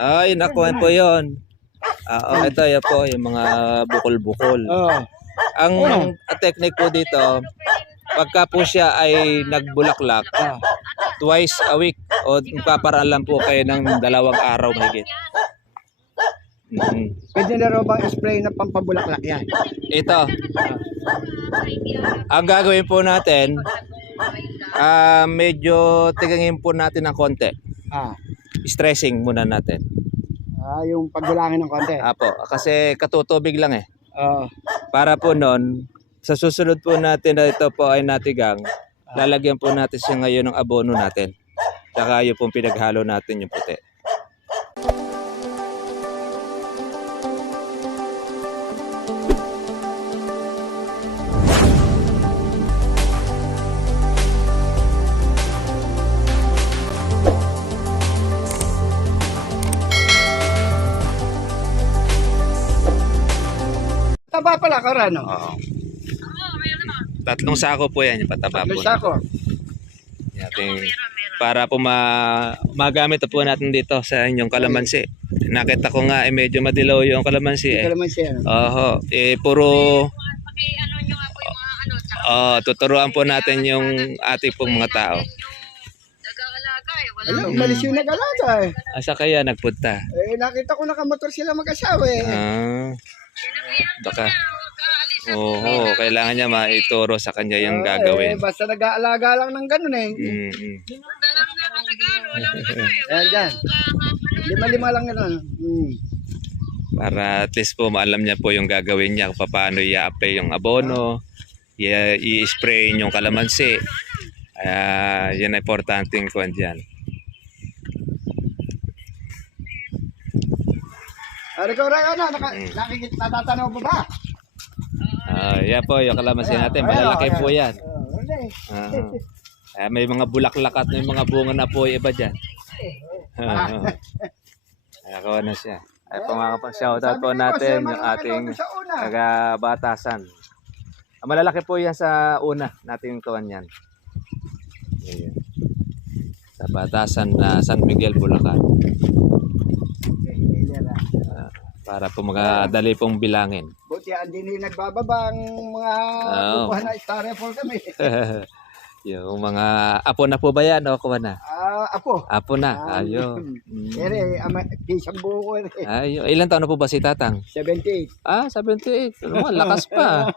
Ay, naku, yan po yun. Ito, yan po, yung mga bukol-bukol. Oh. Ang technique po dito, pagka po siya ay nagbulaklak, twice a week, o paparaan lang po kayo ng 2 araw mahigit. Pwede na raw bang spray na pampabulaklak yan? Ito, ang gagawin po natin, medyo tigangin po natin ng konti. Stressing muna natin. Yung pagbulangin ng konti. Apo, kasi katutubig lang eh. Oo. Para po nun, sa susunod po natin na ito po ay natigang, lalagyan po natin siya ngayon ng abono natin. Tsaka yung pong pinaghalo natin yung puti. Taba pala ka rin, no? Oo. 3 sako po yan, yung pataba po. 3 sako. Para po magamit po natin dito sa inyong kalamansi. Nakita ko nga medyo madilaw yung kalamansi eh. Kalamansi, ano? Oho, puro tuturuan po natin yung ating pong mga tao. Ano, umalis yung nag-alaga eh. Asa kaya nagpunta? Nakita ko nakamotor sila mag-asawa eh. Baka. Oo, kailangan niya maituro sa kanya yung gagawin. Basta nag-aalaga lang ng ganun eh. Ayan dyan. 5 lang gano'n. Para at least po maalam niya po yung gagawin niya kung paano i-apply yung abono, i-spray yung kalamansi. Yan ang importanteng kuwan dyan. Ikaw rin ano, natatanaw mo ba? Yan po yung kalamansi natin, malalaki po yan. May mga bulaklak at may mga bunga na po iba dyan. Nakakuha na siya. Ay po mga kapag-shoutout po natin yung ating taga-Batasan. Malalaki po yan sa una nating tuwan yan. Sa Batasan na San Miguel, Bulacan. Para po makadali pong bilangin. Buti hindi nagbababang mga bubuhan na styrofoam kami. Yung mga apo na po ba yan o kuha na? Apo. Apo na, ayun. Isang buo ko rin. Ayun. Ilan taon na po ba si Tatang? 78. 78. Ano, lakas pa.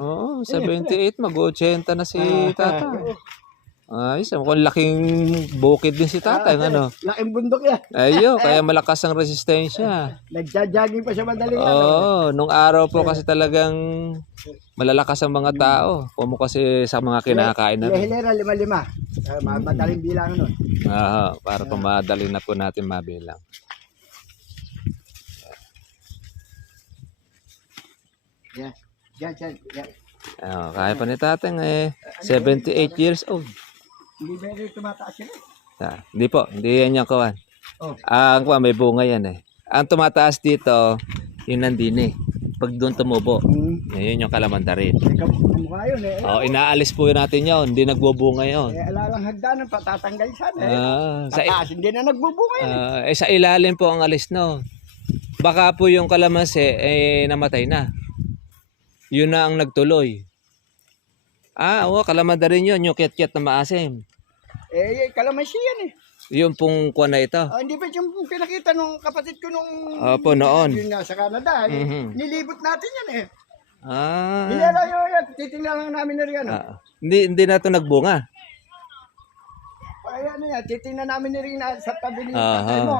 Oo, 78. Mag-80 na si Tatang. Ayos, mukhang laking bukid din si Tatay, ano? Laking bundok yan. Ayun, kaya malakas ang resistensya. Nagja-jogging pa siya madaling araw. Nung araw po kasi talagang malalakas ang mga tao. Kumo kasi sa mga kinakain na. Hilera 5. Madaling bilang nun. Para pa madali na po natin mabilang. Yan. Kaya pa ni Tatang 78 years old. Hindi ba rin tumataas yun eh? Hindi po, hindi yan yung kawan. Ang kawan, may bunga yan eh. Ang tumataas dito, yung nandini. Pag doon tumubo, yun yung kalamandarin. Mukha yun eh. Inaalis po natin yun, hindi nagbubunga yun. Alalang hagdanan, patatanggal sana eh. Hindi na nagbubunga yun sa ilalim po ang alis no. Baka po yung kalamansi namatay na. Yun na ang nagtuloy. Kalamandarin yun, yung kiat-kiat na maasim. Kalamansi yan eh. Yung pong kuha na ito. Hindi ba yung pinakita nung kapatid ko nung Opo, noon. Yung nasa Canada. Nilibot natin yan eh. Titingnan lang namin na rin ano. Hindi na ito nagbunga. Ano yan, titingnan namin na rin sa tabi ni tatay mo.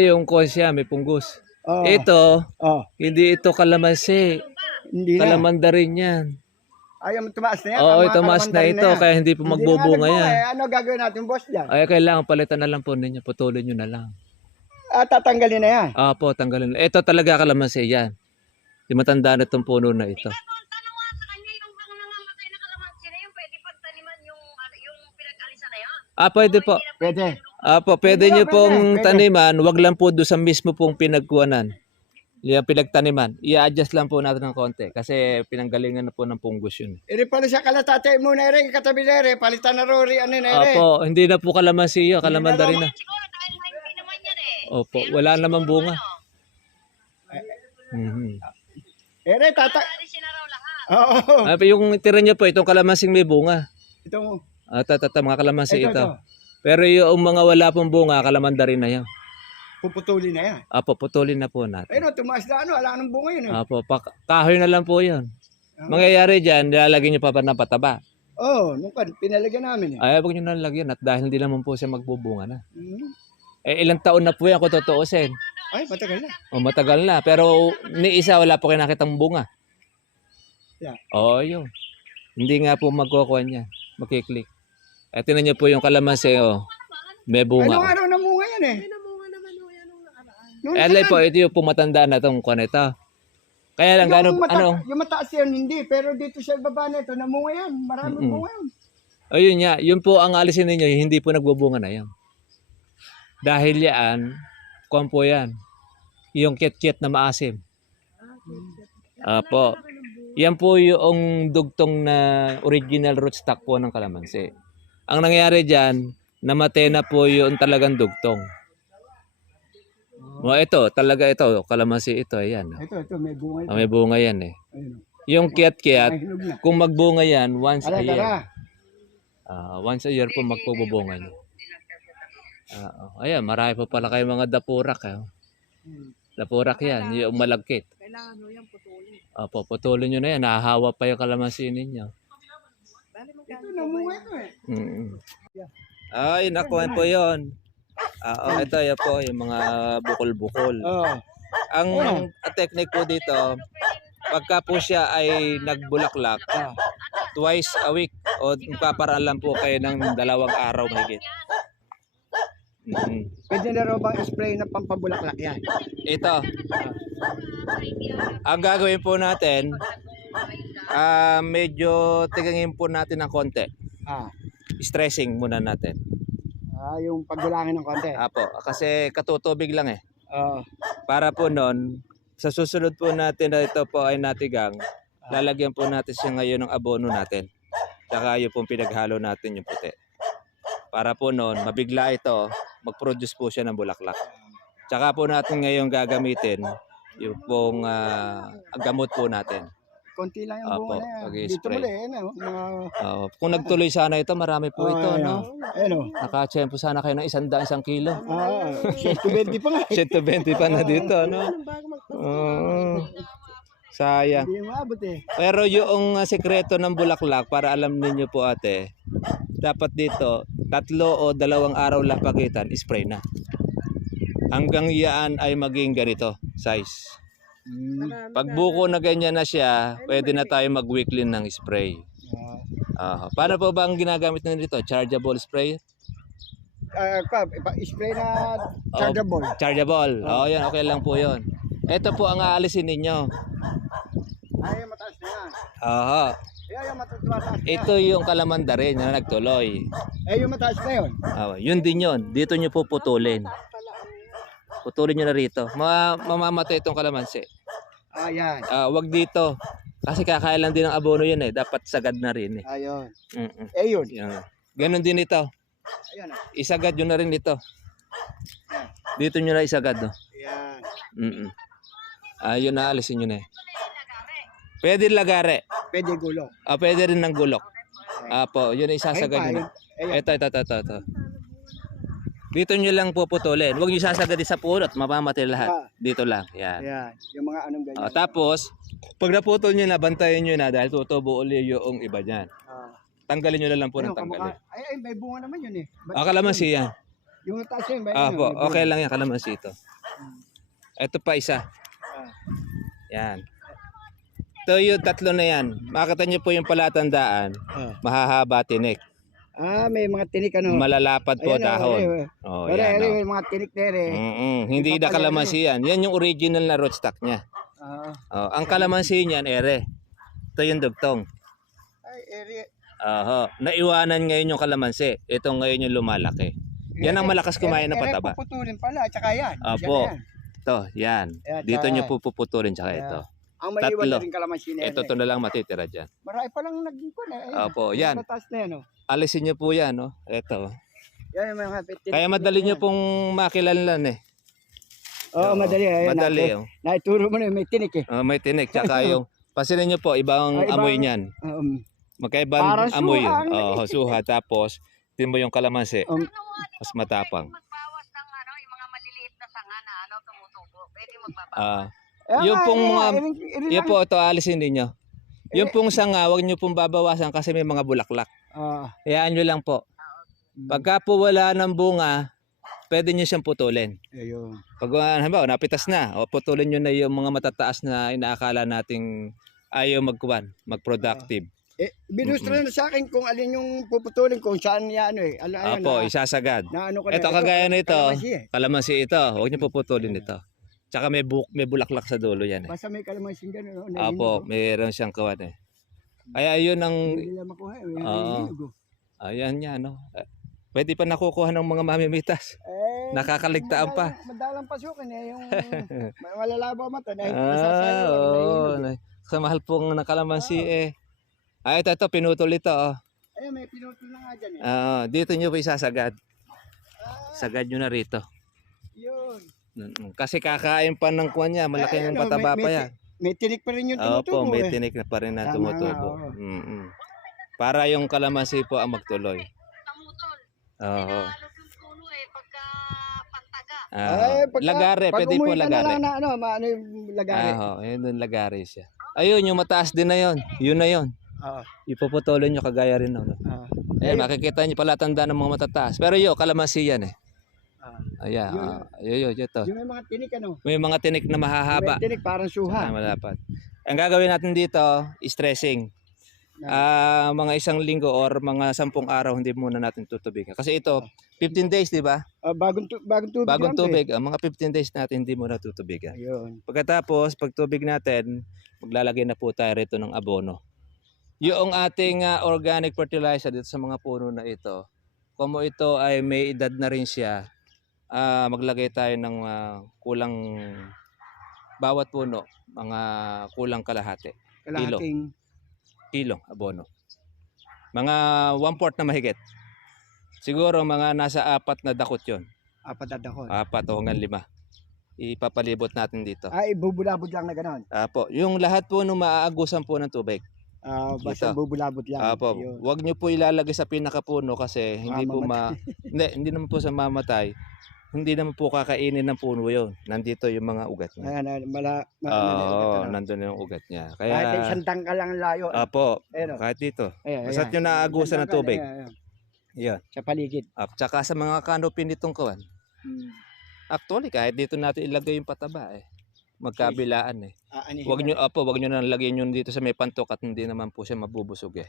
Yung kuha siya, may punggos. Ito, hindi ito kalamansi. Kalamandarin yan. Tumaas na yan? Oo, tumaas na ito, kaya hindi po magbubunga yan. Ano gagawin natin, boss, dyan? Kailangan palitan na lang po ninyo, putulin nyo na lang. Tatanggalin na yan? Opo, tanggalin. Ito talaga kalamansi yan. Di matanda na itong puno na ito. Pwede po. Pwede. Pwede nyo pong taniman, wag lang po doon sa mismo pong pinagkuhanan. Yung pinagtaniman, i-adjust lang po natin ng konti kasi pinanggalingan na po ng punggos yun. Ere pala siya kalatate mo na ere, katabi na ere, palitan na Rory, ano na ere. Opo, hindi na po kalamansi yun, kalamanda rin na. Siguro dahil hindi naman yan eh. Opo, wala namang bunga. Mhm. Ere, tata. Alisin na raw lahat. Oo. Yung tira niya po, itong kalamansing may bunga. Ito mo. Mga kalamansi Ito. ito. Pero yung mga wala pong bunga, kalamanda rin na yan. Puputulin na yan. Apo, putulin na po natin. Ayun, tumaas na ano, wala nang bunga yun eh. Apo, kahoy na lang po yun. Mangyayari dyan, nilalagyan nyo pa ng pataba. Oo, nung pinalagyan namin eh. Ay, huwag nyo nalagyan at dahil hindi naman po siya magbubunga na. Mhm. Ilang taon na po yan kung tutuusin. Ay, matagal na. O matagal na. Pero ni isa wala po kayo nakitang bunga. Yeah. Oo, yun. Hindi nga po magkukuha niya. Makiklik. At tinan niyo po yung kalamansi, may bunga. Anong araw na bunga yan eh? Nung Po, ito yung pumatanda na itong kaneta. Kaya lang, yung mataas yan, hindi. Pero dito sa baba na ito, namunga yan. Maraming bunga yan. Ayun nga, yun po ang alisin ninyo, hindi po nagbubunga na yan. Dahil yan, kuwan po yan, yung kit-kit na maasim. Apo. Yan po yung dugtong na original rootstock po ng kalamansi. Ang nangyari dyan, namatay na po yung talagang dugtong. Ito, talaga ito, kalamansi ito, ayan. Ito, may bunga ito. May bunga yan eh. Ayun. Yung kit-kit, Ay, hinog na. kung magbunga yan, once a Tara, year. tara. Once a year po magpububunga niyo. Ayan, marami po pala kayong mga dapurak. Dapurak yan, yung malagkit. Kailangan mo yung putulin. Opo, putulin nyo na yan. Nahahawa pa yung kalamansi ninyo. Ito, namunga ito eh. Ay, nakuha po yun. Ito yan po, yung mga bukol-bukol. Oo. Ang technique po dito, pagka po siya ay nagbulaklak, twice a week o kaparaan lang po kayo ng 2 araw mahigit. Pwede na raw bang spray na pampabulaklak yan? Ito. Ang gagawin po natin, medyo tigangin po natin ng konti. Stressing muna natin. Yung paggulangin ng konti. Apo, kasi katutubig lang eh. Oo. Para po nun, sa susunod po natin na ito po ay natigang, lalagyan po natin siya ngayon ng abono natin. Tsaka yung pong pinaghalo natin yung puti. Para po nun, mabigla ito, mag-produce po siya ng bulaklak. Tsaka po natin ngayon gagamitin yung pong gamot po natin. Konti lang yung bunga na yan. Dito pag-i-spray. muli, ano? Kung nagtuloy sana ito, marami po ito, no? Ano? Nakachempo sana kayo ng 100 kilo. 120 pa nga. 120 pa na dito, no? Sayang. Hindi maabot eh. Pero yung sekreto ng bulaklak, para alam ninyo po ate, dapat dito, 3 o 2 araw lang pagitan, spray na. Hanggang yan ay maging ganito, size. Pag buko na ganyan na siya, pwede na tayo mag-weekly ng spray. Paano po ba ang ginagamit na dito? Chargeable spray? Spray na chargeable. Chargeable. Yan, okay lang po yon. Ito po ang aalisin ninyo. Ay, mataas na yan. Yung mataas na. Ito yung kalamanda rin na nagtuloy. Yung mataas na yun. Yun din yun. Dito nyo po putulin. Putulin nyo na rito. Mamamatay itong kalamansi. Yan. Wag dito. Kasi kakailan din ng abono yan eh. Dapat sagad na rin eh. Ayun. Yun. Ganon din ito. Ayun. Isagad nyo na rin dito. Dito nyo na isagad. No? Yan. Yun na, alisin nyo na eh. Pwede lagare. Pwede gulong. Pwede rin ng gulok. Po, yun na isasagad nyo. Ito. Dito nyo lang puputulin. Huwag nyo sasagad sa pulot. Mamamatay lahat. Dito lang. Yan. Yan. Yung mga anong ganyan. Tapos, pag naputol nyo na, bantayan nyo na dahil tutubo uli yung iba dyan. Tanggalin nyo na lang po ng tanggalin. Ay, may bunga naman yun eh. Kalamansi yan. Yung taas yun. Po, okay lang yan. Kalamansi ito. Ito pa isa. Yan. Ito yung 3 na yan. Makita nyo po yung palatandaan. Mahahaba tinik. May mga tinik ano. Malalapad po dahon. Yan. May mga tinik tere. Hindi na kalamansi yan. Yan yung original na rootstock niya. Ang kalamansi niyan, ere. Ito yung dugtong. Ay, ere. Naiwanan ngayon yung kalamansi. Ito ngayon yung lumalaki. Yan ang malakas kumain ng pataba. Ere, puputulin pala. Tsaka yan. Opo. Ito, yan. Ayan, Dito tsaka- nyo po puputulin tsaka Ayan. ito. Ang may iwan Tatlo. na rin kalamansi na yan. Ito na lang matitira dyan. Marami pa lang nagkikon eh. Opo, yan. Mataas na yan, oh. Alisin nyo po yan, no? Ito. Yan yung mga tinik. Kaya madali nyo pong makilanlan eh. Oo, madali. Ayan, Madali. Oh. Naituro mo na yung may tinik eh. May tinik. Tsaka yung, pasinin nyo po, ibang Ibang- amoy niyan. Magkaibang Parang amoy yun. suha ang Oo, suha. Tapos, mo yung kalamansi. Um, Mas matapang. Magbawas ng yung mga maliliit na sanga na tumutubo. Pwede magbabawas. Yung pong yung po ito alisin ninyo. Yung pong sanga, wag nyo pong babawasan kasi may mga bulaklak. Hayaan nyo lang po. Pagka po wala ng bunga, pwede nyo siyang putulin. Ayun. Pag halimbawa, napitas na, o putulin nyo na yung mga matataas na inaakala nating ayaw mag-productive. Binustra na sa akin kung alin yung puputulin, kung saan yan eh. Opo, isasagad. Ito kagaya nito, kalamansi ito, huwag nyo puputulin ito. Tsaka may bulaklak sa dulo yan eh. Basta may kalamansi gano'n. Opo, mayroon siyang kawan eh. Kaya yun ang... Hindi nila makuha eh. Oo. Ayan niya, no? Pwede pa nakukuha ng mga mamimitas. Nakakaligtaan pa. Madalang pasukin eh. Yung malalabaw mata. Oo. Sa mahal pong nakalamansi eh. Ito, pinutol ito. Oh. Ayun, may pinutol na nga dyan eh. Dito nyo po isasagad. Sagad nyo na rito. Yun. Kasi kakain pa ng kuwan niya. Malaki yung pataba pa yan. May tinik pa rin yung tumutubo Opo, may eh. tinik na pa rin na Tama tumutubo. nga, oo. Para yung kalamansi po ang magtuloy. Tamutol. Oo. Lalo yung puno pagka pantaga. Lagare, pwede po lagare. Ano yung lagare? Ayun yung lagare siya. Ayun, yung mataas din na yun. Yun na yun. Ipuputulin nyo kagaya rin. No? Ayan, makikita nyo pala tanda ng mga matataas. Pero yun, kalamansi yan eh. Ayan, yun, ito. Yung may mga tinik ano? May mga tinik na mahahaba. May tinik parang suha. Malapat. Ang gagawin natin dito, stressing. Mga 1 linggo or mga 10 araw hindi muna natin tutubigan. Kasi ito, 15 days, di ba? Bagong tubig. Bagong tubig. Ang mga 15 days natin hindi muna tutubigan. Ayun. Pagkatapos, pag tubig natin, maglalagay na po tayo rito ng abono. Yung ating organic fertilizer dito sa mga puno na ito, kung ito ay may edad na rin siya, maglagay tayo ng kulang bawat puno, mga kulang kalahati. Kilong abono. Mga 1/4 na mahigit. Siguro mga nasa 4 na dakot yun. 4 na dakot. 4 hanggang 5. Ipapalibot natin dito. Bubulabot lang na gano'n. Yung lahat po nung maaagusan po ng tubig. Basta bubulabot lang. Huwag nyo po ilalagay sa pinakapuno kasi hindi po hindi naman po sa mamatay. Hindi naman po kakainin ng puno yun. Nandito yung mga ugat niya. Nandun yung ugat niya. Kaya, kahit isang tangka lang layo. Kahit dito. Basta't yung naaagusan ng tubig. Yan. Sa paligid. Tsaka sa mga canopy nitong kawan. Actually, kahit dito natin ilagay yung pataba eh. Magkabilaan eh. Wag nyo na lagyan yun dito sa may pantok at hindi naman po siya mabubusog eh.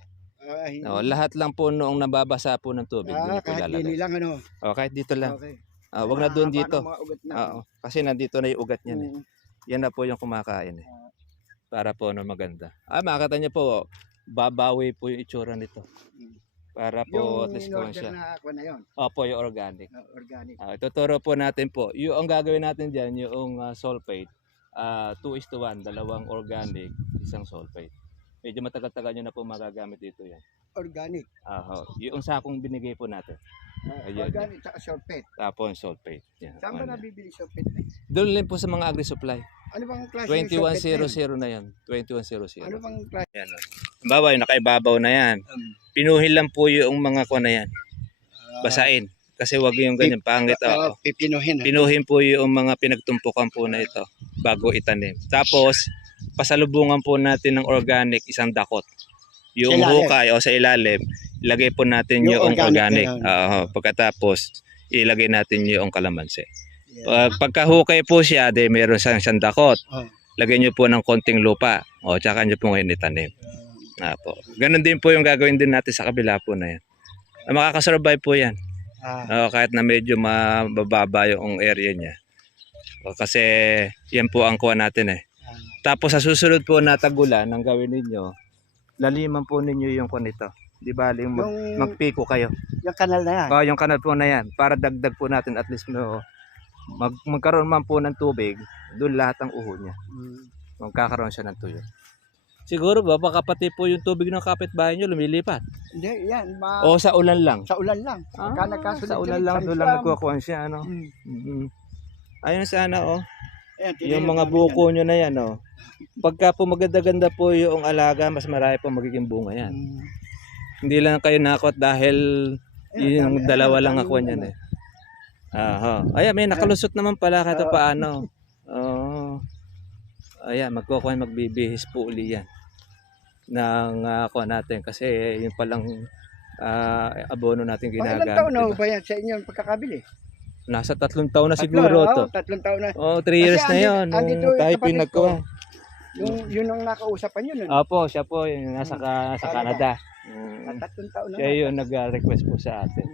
Lahat lang po noong nababasa po ng tubig. Kahit dito lang ano. Kahit dito lang. Wag na doon dito. Kasi nandito na yung ugat niyan eh. Yan na po yung kumakain eh. Para po maganda. Makakita niyo po, babawi po yung itsura nito. Para po at least kung siya. Opo, yung organic. Ituturo po natin po. Yung gagawin natin dyan, yung sulfate. 2:1, 2 organic, 1 sulfate. Medyo matagal-tagal nyo na po magagamit dito yan. Organic? Yung sakong binigay po natin. Organic at sulfate. Tapos sulfate. Saan ba nabibili sulfate? Doon lang po sa mga agri-supply. Ano bang klase ng sulfate? 2100 na yan. 2100. Ano bang klase? Yan. Babaw, nakaibabaw na yan. Pinuhin lang po yung mga kuha na yan. Basain. Kasi wag yung ganyan pangit. Pinuhin po yung mga pinagtumpukan po na ito bago itanim. Tapos, pasalubungan po natin ng organic 1 dakot. Yung hukay o sa ilalim, ilagay po natin yung organic. Pagkatapos, ilagay natin yung kalamansi. Pagka-hukay po siya, meron siyang 1 dakot. Lagyan nyo po ng konting lupa. Tsaka nyo po ngayon itanim. Ganun din po yung gagawin din natin sa kabila po na yan. Makakasurvive po yan. Kahit na medyo mababa yung area niya. Kasi yan po ang kuha natin eh. Tapos sa susunod po na tagulan, ang gawin ninyo, laliman po ninyo yung kuha nito. Di ba, magpiko kayo. Yung kanal na yan? Yung kanal po na yan. Para dagdag po natin at least magkaroon man po ng tubig, doon lahat ang uho niya. Mm. Magkakaroon siya ng tuyo. Siguro ba, baka pati po yung tubig ng kapitbahay nyo lumilipat. Hindi, yan. O sa ulan lang. Sa ulan lang. Pagka nagkasunod Sa ulan yan, lang, isang doon lang drum. nagkukuhan siya. Ano? Mm. Mm. Ayun sana, oh. Ayan, Yung tininan mga namin buko nyo na yan, oh. Pagka po maganda-ganda po yung alaga, mas marami po magiging bunga yan. yan. Hindi lang kayo nakot dahil yung dalawa lang ako niyan eh. Aha. Ayan, may nakalusot naman pala kahit paano. Oo. Ayan, magbibihis po uli yan ng kuha natin kasi yung palang abono natin Ilang ginagamit. taon na Diba? ba yan sa inyo ang pagkakabili? Nasa 3 taon na siguro to. 3 taon na. Oh, 3 years na yun. andito Nung yung tayo kapatid pinagkuha. Yun ang nakausapan yun. Opo, siya po yung nasa Canada. At 3 taon na. Siya yung nag-request po sa atin.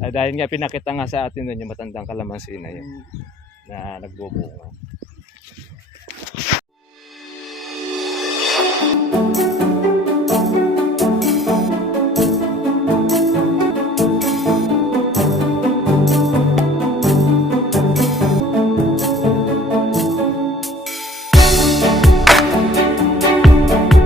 Dahil nga pinakita nga sa atin doon yung matandang kalamansi na yun na nagbubunga.